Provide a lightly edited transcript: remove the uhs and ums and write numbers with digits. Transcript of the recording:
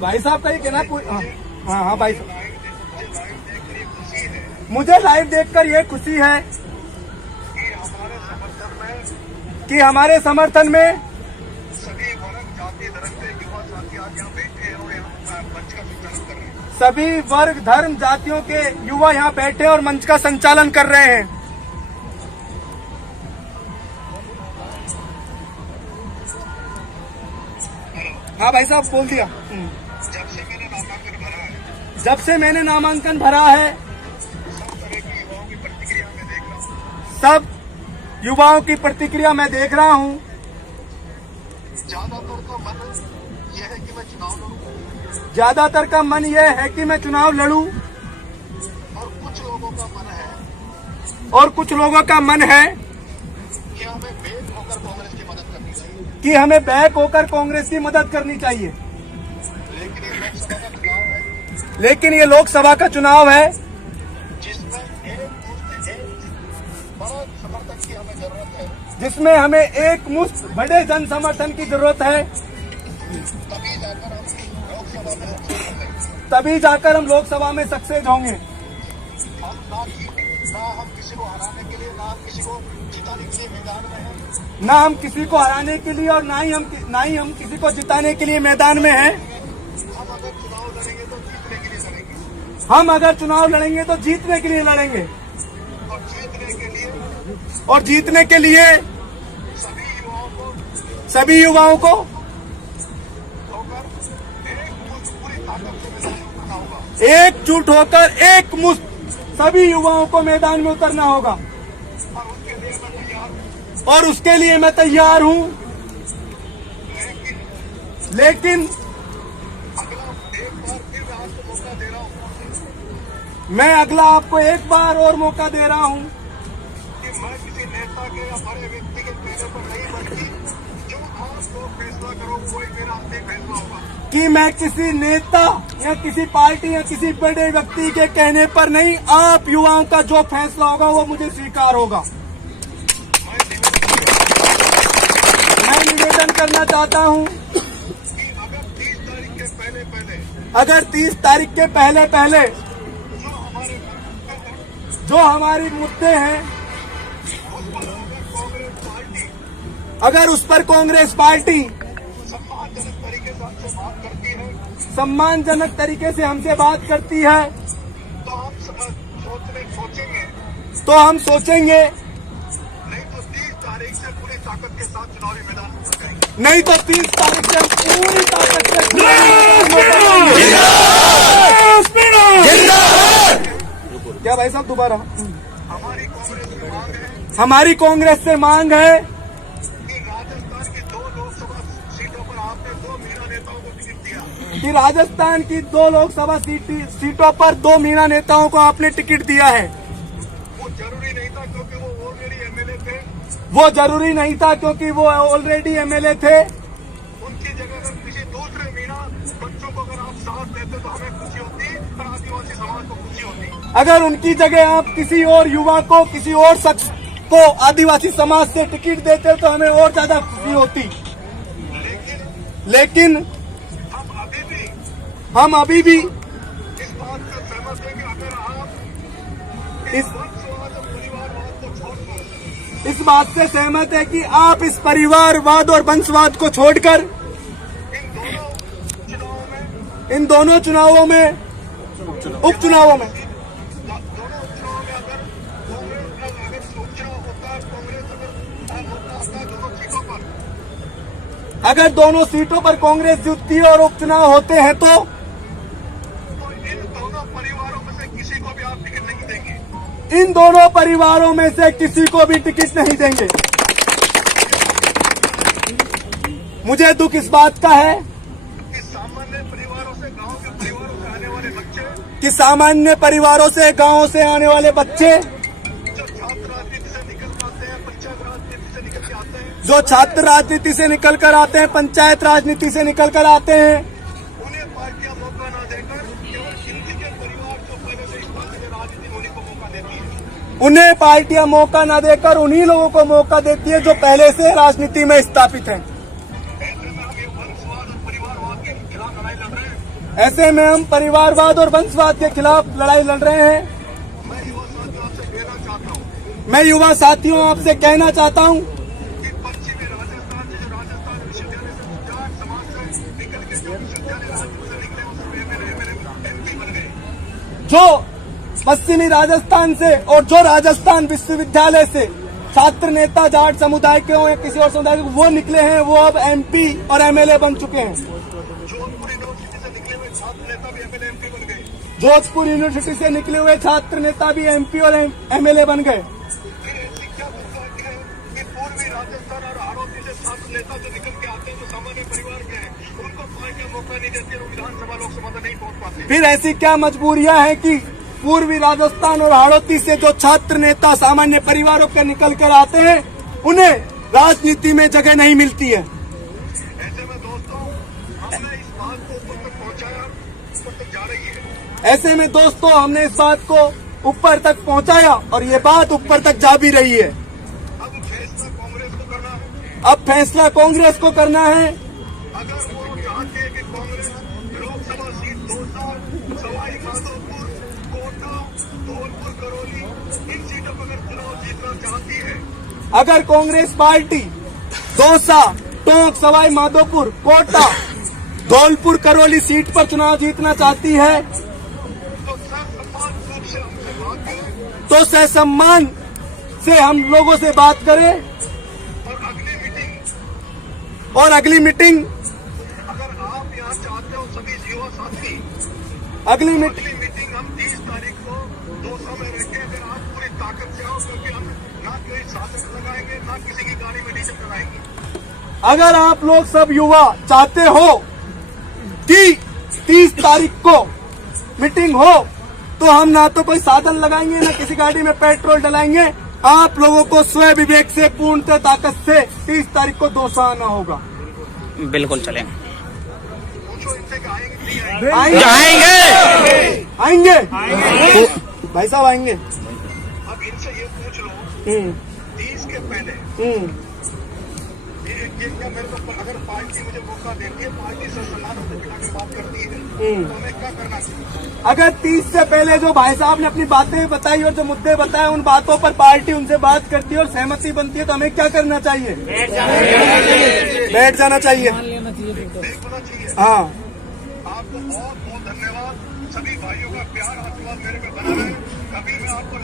भाई साहब का ये कहना हाँ भाई साहब, मुझे लाइव देखकर ये खुशी है कि हमारे समर्थन में सभी वर्ग धर्म जातियों के युवा यहाँ बैठे और मंच का संचालन कर रहे हैं। हाँ भाई साहब बोल दिया। जब से मैंने नामांकन भरा है सब युवाओं की प्रतिक्रिया मैं देख रहा हूँ। ज्यादातर का मन यह है कि मैं चुनाव लड़ूं और कुछ लोगों का मन है कि हमें बैक होकर कांग्रेस की मदद करनी चाहिए। लेकिन ये लोकसभा का चुनाव है जिसमें हमें एक मुश्त बड़े जन समर्थन की जरूरत है, तभी जाकर हम लोकसभा में सक्सेस होंगे। ना हम किसी को हराने के लिए और ना ही हम किसी को जिताने के लिए मैदान में हैं। हम अगर चुनाव लड़ेंगे तो जीतने के लिए लड़ेंगे और जीतने के लिए सभी युवाओं को एकजुट होकर एक मुश्त सभी युवाओं को मैदान में उतरना होगा और उसके लिए मैं तैयार हूं। लेकिन मैं अगला आपको एक बार और मौका दे रहा हूं कि मैं किसी नेता के या बड़े व्यक्ति के कहने पर नहीं, बल्कि जो आपको फैसला करो कोई मेरा अंतिम फैसला होगा। कि मैं किसी नेता या किसी पार्टी या किसी बड़े व्यक्ति के कहने पर नहीं, आप युवाओं का जो फैसला होगा वो मुझे स्वीकार होगा। मैं निवेदन करना चाहता हूं कि अगर 30 तारीख के पहले जो हमारे मुद्दे हैं अगर उस पर कांग्रेस पार्टी सम्मानजनक तरीके से हमसे बात करती है तो हम सोचेंगे, नहीं तो 30 तारीख से पूरी ताकत के साथ चुनावी मैदान में जाएंगे। नहीं तो 30 तारीख से हम पूरी ताकत से क्या भाई साहब दोबारा हमारी कांग्रेस से मांग है कि राजस्थान की 2 लोकसभा सीटों पर 2 मीणा नेताओं को आपने टिकट दिया है। वो जरूरी नहीं था क्योंकि वो ऑलरेडी एमएलए थे। वो जरूरी नहीं था क्योंकि वो ऑलरेडी एमएलए थे। उनकी जगह अगर किसी दूसरे मीणा बच्चों को अगर आप साथ देते तो हमें खुशी होती और आदिवासी समाज को खुशी होती। अगर उनकी जगह आप किसी और युवा को, किसी और शख्स को आदिवासी समाज से टिकट देते तो हमें और ज्यादा खुशी होती। लेकिन हम अभी भी इस बात से सहमत हैं कि अगर आप इस बात से सहमत है कि आप इस परिवारवाद और वंशवाद को छोड़कर इन दोनों चुनावों में उपचुनावों में अगर दोनों सीटों पर कांग्रेस जीतती है और उपचुनाव होते हैं तो इन दोनों परिवारों में से किसी को भी आप टिकट नहीं देंगे। इन दोनों परिवारों में से किसी को भी टिकट नहीं देंगे। मुझे दुख इस बात का है कि सामान्य परिवारों से, गांव के परिवारों से आने वाले बच्चे, कि सामान्य परिवारों से, गांवों से आने वाले बच्चे जो छात्र राजनीति से निकल कर आते हैं, पंचायत राजनीति से निकल कर आते हैं, उन्हें पार्टियां मौका न देकर केवल किसी के परिवार जो पहले से इस पार्टी में राजनीति होने को मौका देती है। उन्हें पार्टियां मौका न देकर उन्हीं लोगों को मौका देती है जो पहले से राजनीति में स्थापित हैं। ऐसे में हम ये वंशवाद और परिवारवाद के खिलाफ लड़ाई लड़ रहे हैं। ऐसे में हम परिवारवाद और वंशवाद के खिलाफ लड़ाई लड़ रहे हैं। मैं युवा साथियों आपसे कहना चाहता हूं मैं युवा साथियों आपसे कहना चाहता हूं कि पश्चिमी राजस्थान से और जो राजस्थान विश्वविद्यालय से छात्र नेता जाट समुदाय के हो या किसी और समुदाय के वो निकले हैं, वो अब MP और MLA बन चुके हैं। जोधपुर यूनिवर्सिटी से निकले हुए छात्र नेता भी MP और MLA बन गए। फिर ऐसी क्या बात है कि पूर्वी राजस्थान और हाड़ौती से छात्र नेता जो निकल के आते हैं, जो सामान्य परिवार के हैं, उनको पार्टियां मौका नहीं देती, वो विधानसभा लोकसभा तक नहीं पहुंच पाते। फिर ऐसी क्या मजबूरियां हैं कि पूर्वी राजस्थान और हाड़ौती से जो छात्र नेता सामान्य परिवारों के निकल कर आते हैं, उन्हें राजनीति में जगह नहीं मिलती है। ऐसे में दोस्तों, हमने इस बात को ऊपर तक पहुंचाया, ऊपर तक जा रही है। ऐसे में दोस्तों, हमने इस बात को ऊपर तक पहुंचाया और ये बात ऊपर तक जा भी रही है। अब फैसला कांग्रेस को करना है। अब फैसला कांग्रेस को करना है। अगर वो चाहते हैं कि कांग्रेस लोकसभा सीट दौसा, सवाई माधोपुर, कोटा, धौलपुर, करौली, इन सीटों पर अगर चुनाव जीतना चाहती है, अगर कांग्रेस पार्टी दौसा, टोंक, सवाई माधोपुर, कोटा, धौलपुर, करौली सीट पर चुनाव जीतना चाहती है, तो ससम्मान से हम लोगों से बात करें और अगली मीटिंग अगर आप यहाँ चाहते हो सभी युवा साथी, अगली मीटिंग हम 30 तारीख को दौसा में रखें। अगर आप पूरी ताकत से आओ, क्योंकि हम ना कोई साधन लगाएंगे, ना किसी की गाड़ी में डीजल लगाएंगे। अगर आप लोग सब युवा चाहते हो कि 30 तारीख को मीटिंग हो, तो हम ना तो कोई साधन लगाएंगे, ना किसी गाड़ी में पेट्रोल डलाएंगे। आप लोगों को स्वयं विवेक से, पूर्णतः ताकत से 30 तारीख को दौसा आना होगा। बिल्कुल चलेंगे। पूछो इनसे कि आएंगे नहीं आएंगे आएंगे भाई साहब आएंगे। अब इनसे ये पूछ लो 30 के पहले ये क्या मेरे को, अगर पार्टी मुझे मौका देती है, पार्टी से सलाह से बिठा के बात करती है, तो हमें क्या करना चाहिए? अगर 30 से पहले जो भाई साहब ने अपनी बातें बताई और जो मुद्दे बताए, उन बातों पर पार्टी उनसे बात करती है और सहमति बनती है, तो हमें क्या करना चाहिए? बैठ जाना चाहिए। हाँ, आपको बहुत बहुत धन्यवाद। सभी भाइयों का प्यार आशीर्वाद मेरे पे बना रहे। कभी मैं आपको